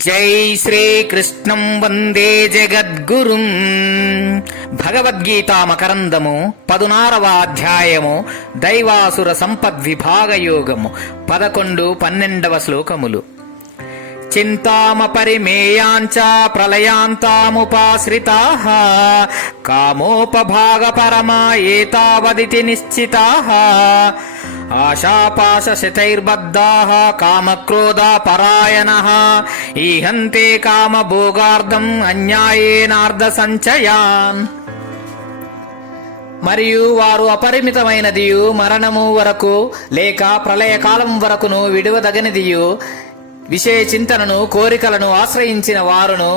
జై శ్రీకృష్ణం వందే జగద్గురుం. భగవద్గీత మకరందము 16వ అధ్యాయము దైవాసుర సంపద్విభాగయోగము 11-12 శ్లోకములు. చింతామపరిమేయాంచ ప్రళయాంతాముపాశ్రితాః కామోపభాగపరమా ఏతావదితి నిశ్చితాః ఆశాపాశశతైర్బద్ధాః కామక్రోధపరాయణః ఈహంతే కామభోగార్థం అన్యాయేనార్థ సంచయాన్. మరియు వారు అపరిమితమైనదియు మరణము వరకు లేక ప్రళయకాలం వరకును విడువదగనిదియు విషయ చింతనను కోరికలను ఆశ్రయించిన వారును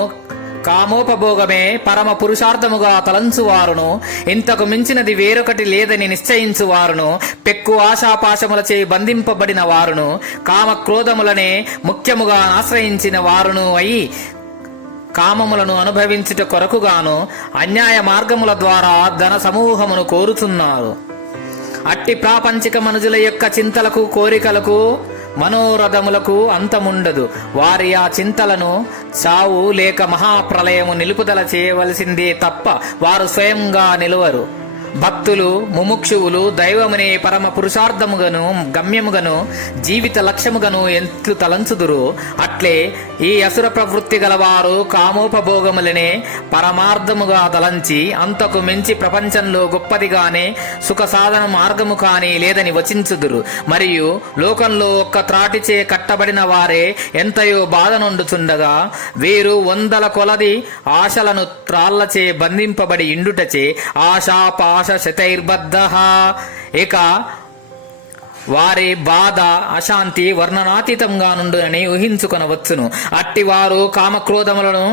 కామోపభోగమే పరమ పురుషార్థముగా తలంచువారును ఇంతకు మించినది వేరొకటి లేదని నిశ్చయించువారును పెక్కు ఆశాపాశములచే బంధింపబడిన వారును కామక్రోధములనే ముఖ్యముగా ఆశ్రయించిన వారును అయి కామములను అనుభవించుట కొరకుగాను అన్యాయ మార్గముల ద్వారా ధన సమూహమును కోరుతున్నారు. అట్టి ప్రాపంచిక మనుజుల యొక్క చింతలకు కోరికలకు మనోరథములకు అంతముండదు. వారి ఆ చింతలను చావు లేక మహాప్రలయము నిలుపుదల చేయవలసిందే తప్ప వారు స్వయంగా నిలువరు. భక్తులు ముముక్షువులు దైవమునే పరమ పురుషార్థముగను గమ్యముగను జీవిత లక్ష్యముగను ఎంతు తలంచుదురు. అట్లే ఈ అసుర ప్రవృత్తి గలవారు కామోపభోగములనే పరమార్థముగా తలంచి అంతకు మించి ప్రపంచంలో గొప్పదిగానే సుఖ సాధన మార్గము కాని లేదని వచించుదురు. మరియు లోకంలో ఒక్క త్రాటిచే కట్టబడిన వారే ఎంతయో బాధ నొందుచుండగా వీరు 100 కొలది ఆశలను త్రాళ్లచే బంధింపబడి ఇండుటచే శతైర్బద్ధః ఇక వారి బాధ అశాంతి వర్ణనాతీతంగా నుండునని ఊహించుకొనవచ్చును. అట్టివారు కామక్రోధములను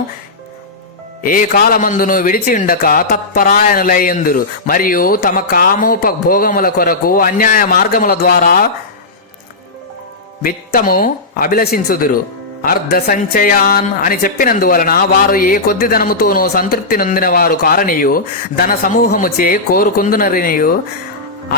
ఏ కాలమందును విడిచి ఉండక తత్పరాయణులయ్యందురు. మరియు తమ కామోపభోగముల కొరకు అన్యాయ మార్గముల ద్వారా విత్తము అభిలషించుదురు. అర్ధ సంచయాన్ అని చెప్పినందువలన వారు ఏ కొద్ది ధనముతోనూ సంతృప్తి నొందిన వారు కారనియు ధన సమూహముచే కోరుకుందునరినియు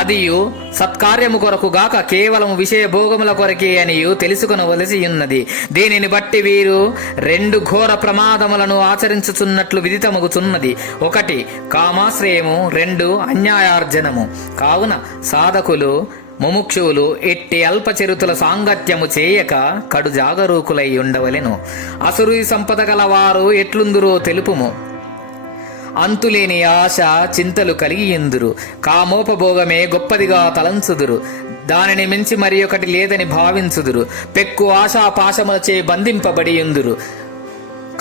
అదియు సత్కార్యము కొరకు గాక కేవలము విషయ భోగముల కొరకే అనియు తెలుసుకొనవలసి ఉన్నది. దీనిని బట్టి వీరు 2 ఘోర ప్రమాదములను ఆచరించుచున్నట్లు విదితమగుచున్నది. 1 కామాశ్రయము, 2 అన్యాయార్జనము. కావున సాధకులు ముముక్షువులు ఎట్టి అల్పచరితుల సాంగత్యము చేయక కడు జాగరూకులై ఉండవలెను. అసురు సంపద గలవారు ఎట్లుందురో తెలుపుము. అంతులేని ఆశ చింతలు కలిగి ఎందురు. కామోపభోగమే గొప్పదిగా తలంచుదురు. దానిని మించి మరి ఒకటి లేదని భావించుదురు. పెక్కు ఆశాపాశములచే బంధింపబడి ఎందురు.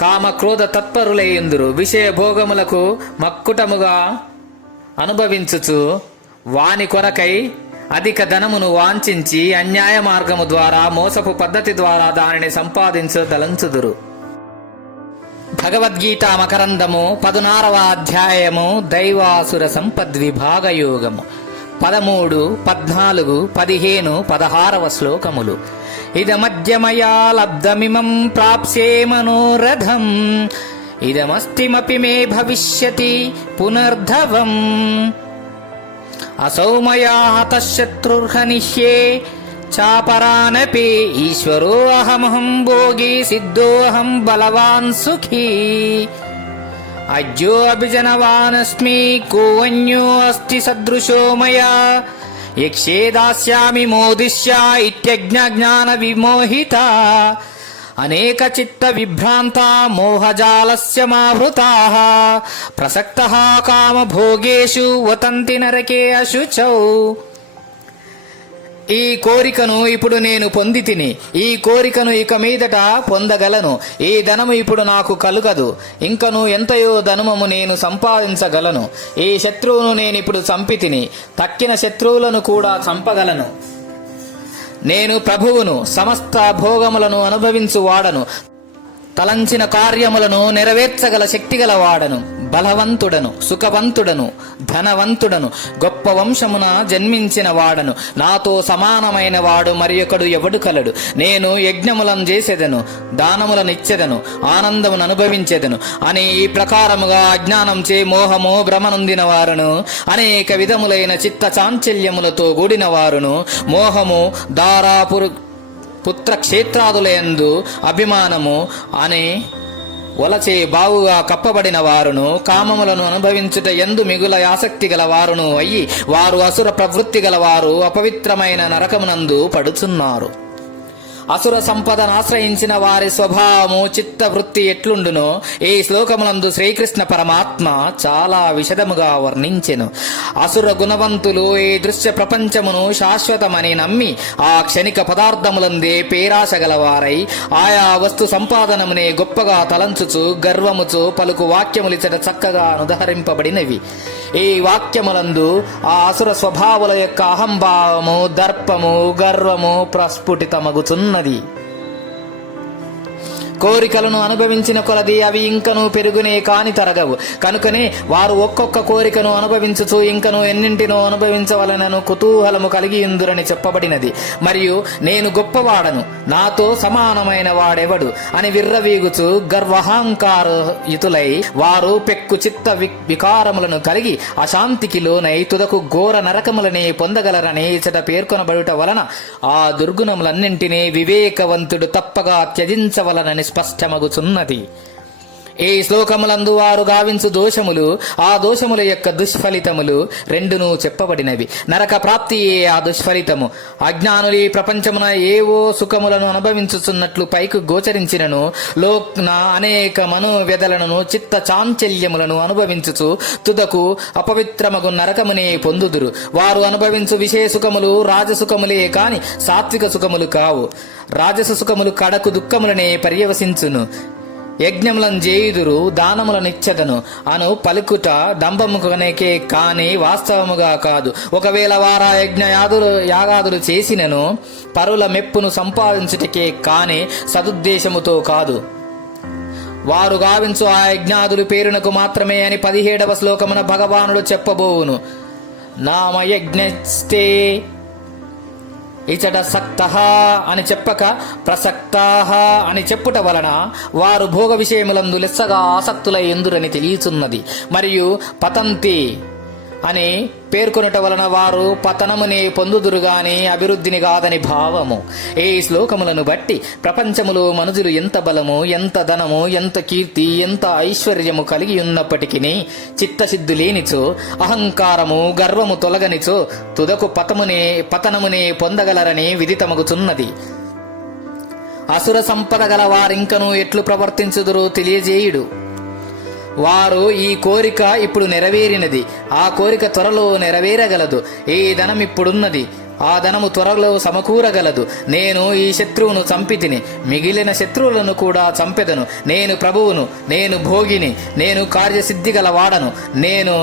కామ క్రోధ తత్పరులై ఎందురు. విషయ భోగములకు మక్కుటముగా అనుభవించుచు వాని కొరకై అధిక ధనమును వాంఛించి అన్యాయ మార్గము ద్వారా మోసపు పద్ధతి ద్వారా దానిని సంపాదించదలంచుదురు. భగవద్గీత మకరందము 16వ అధ్యాయము దైవాసుర సంపద్విభాగయోగము 13, 14, 15, 16 శ్లోకములు. ఇదమద్యమయా లబ్ధమిమం ప్రాప్స్యే మనోరథం ఇదమస్తిమపి మే భవిష్యతి పునర్ధవం అసౌ మయా హతః శత్రుర్హనిష్యే చాపరానపి ఈశ్వరో అహమహం భోగి సిద్ధోహం బలవాన్ సుఖీ అజ్జో అభిజనవానస్మి కోవన్యో అస్తి సదృశో మయా యక్షే దాస్యామి మోదిష్య ఇత్యజ్ఞాన విమోహిత అనేక చిత్త విభ్రాంత మోహజాలస్య మావృతాః ప్రసక్తః కామభోగేషు వతంతి నరకే అశుచౌ. ఈ కోరికను ఇప్పుడు నేను పొందితిని, ఈ కోరికను ఇక మీదట పొందగలను. ఈ ధనము ఇప్పుడు నాకు కలుగదు, ఇంకను ఎంతయో ధనము నేను సంపాదించగలను. ఈ శత్రువును నేనిప్పుడు చంపితిని, తక్కిన శత్రువులను కూడా చంపగలను. నేను ప్రభువును, సమస్త భోగములను అనుభవించువాడను, తలంచిన కార్యములను నెరవేర్చగల శక్తిగల వాడను, బలవంతుడను, సుఖవంతుడను, ధనవంతుడను, గొప్ప వంశమున జన్మించిన వాడను. నాతో సమానమైన వాడు మరి ఒకడు ఎవడు కలడు. నేను యజ్ఞములను చేసేదను, దానములనిచ్చెదను, ఆనందమును అనుభవించెదను అని ఈ ప్రకారముగా అజ్ఞానం చే మోహము భ్రమనుందిన వారును, అనేక విధములైన చిత్త చాంచల్యములతో కూడిన వారును, మోహము దారాపురు పుత్రక్షేత్రాదులయందు అభిమానము అనే వలచే బావుగా కప్పబడిన వారును, కామములను అనుభవించుట ఎందు మిగుల ఆసక్తి గల వారును అయ్యి వారు అసుర ప్రవృత్తి గలవారు అపవిత్రమైన నరకమునందు పడుచున్నారు. అసుర సంపదను ఆశ్రయించిన వారి స్వభావము చిత్తవృత్తి ఎట్లుండునో ఈ శ్లోకములందు శ్రీకృష్ణ పరమాత్మ చాలా విశదముగా వర్ణించెను. అసుర గుణవంతులు ఈ దృశ్య ప్రపంచమును శాశ్వతమని నమ్మి ఆ క్షణిక పదార్థములందే పేరాశ గలవారై ఆయా వస్తు సంపాదనమునే గొప్పగా తలంచుచు గర్వముచు పలుకు వాక్యములిచట చక్కగా అనుదహరింపబడినవి. ఈ వాక్యములందు ఆ అసుర స్వభావుల యొక్క అహంభావము, దర్పము, గర్వము ప్రస్ఫుటితమగుచున్నది. కోరికలను అనుభవించిన కొలది అవి ఇంకనూ పెరుగునే కాని తరగవు. కనుకనే వారు ఒక్కొక్క కోరికను అనుభవించుచు ఇంకను ఎన్నింటినో అనుభవించవలనను కుతూహలము కలిగి ఉందురని చెప్పబడినది. మరియు నేను గొప్పవాడను, నాతో సమానమైన వాడెవడు అని విర్రవీగుచు గర్వహంకారయుతులై వారు పెక్కు చిత్త వికారములను కలిగి అశాంతికి లోనై తుదకు ఘోర నరకములనే పొందగలరని ఇచట పేర్కొనబడుట వలన ఆ దుర్గుణములన్నింటినీ వివేకవంతుడు తప్పగా త్యజించవలనని స్పష్టమగుచున్నది. ఈ శ్లోకములందు వారు గావించు దోషములు, ఆ దోషముల యొక్క దుష్ఫలితములు రెండునూ చెప్పబడినవి. నరక ప్రాప్తియే ఆ దుష్ఫలితము. అజ్ఞానులు ఈ ప్రపంచమున ఏవో సుఖములను అనుభవించుచున్నట్లు పైకి గోచరించినను లోక్న అనేక మనోవ్యధలను చిత్త చాంచల్యములను అనుభవించుచు తుదకు అపవిత్రమగు నరకమునే పొందుదురు. వారు అనుభవించు విషయ సుఖములు రాజసుఖములే కాని సాత్విక సుఖములు కావు. రాజస సుఖములు కడకు దుఃఖములనే పర్యవసించును. యజ్ఞములను చేయుదురు, దానములనిచ్చదను అను పలుకుట డంబముకనేకే కాని వాస్తవముగా కాదు. ఒకవేళ వారా యాగాదులు చేసినను పరుల మెప్పును సంపాదించుటకే కాని సదుద్దేశముతో కాదు. వారు గావించు ఆ యజ్ఞాదులు పేరునకు మాత్రమే అని 17వ శ్లోకమున భగవానుడు చెప్పబోవును. నామయజ్ఞస్తే ఇచట సక్తః అని చెప్పక ప్రసక్తాః అని చెప్పుట వలన వారు భోగ విషయములందు లెస్సగా ఆసక్తులై ఎందురని తెలియచున్నది. మరియు పతంతి అని పేర్కొనుట వలన వారు పతనమునే పొందుదురుగాని అభివృద్ధిని కాదని భావము. ఈ శ్లోకములను బట్టి ప్రపంచములో మనుజులు ఎంత బలము, ఎంత ధనము, ఎంత కీర్తి, ఎంత ఐశ్వర్యము కలిగి ఉన్నప్పటికీ చిత్తశుద్ధి లేనిచో, అహంకారము గర్వము తొలగనిచో తుదకు పతనమునే పొందగలరని విదితమగుచున్నది. అసుర సంపద గల వారింకను ఎట్లు ప్రవర్తించుదురో తెలియజేయుడు. వారు ఈ కోరిక ఇప్పుడు నెరవేరినది, ఆ కోరిక త్వరలో నెరవేరగలదు. ఈ ధనం ఇప్పుడున్నది, ఆ ధనము త్వరలో సమకూరగలదు. నేను ఈ శత్రువును చంపితిని, మిగిలిన శత్రువులను కూడా చంపెదను. నేను ప్రభువును, నేను భోగిని, నేను కార్యసిద్ధి గలవాడను, నేను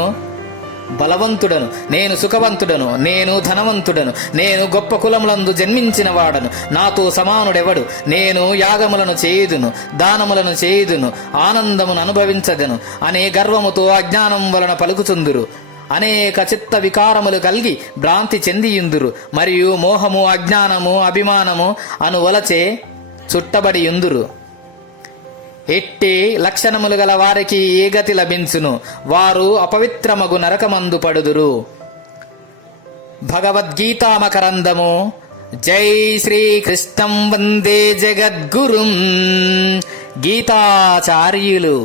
బలవంతుడను, నేను సుఖవంతుడను, నేను ధనవంతుడను, నేను గొప్ప కులములందు జన్మించిన వాడను, నాతో సమానుడెవడు. నేను యాగములను చేయుదును, దానములను చేయుదును, ఆనందమును అనుభవించదను అనే గర్వముతో అజ్ఞానం వలన పలుకుచుందురు. అనేక చిత్త వికారములు కలిగి భ్రాంతి చెందియుందురు. మరియు మోహము, అజ్ఞానము, అభిమానము అను వలచే చుట్టబడి యుందురు. ఎట్టి లక్షణములు గల వారికి ఏ గతి లభించును? వారు అపవిత్రమగు నరకమందు పడుదురు. భగవద్గీతామకరందము. జై శ్రీకృష్ణం వందే జగద్గురుం. గీతాచార్యులు.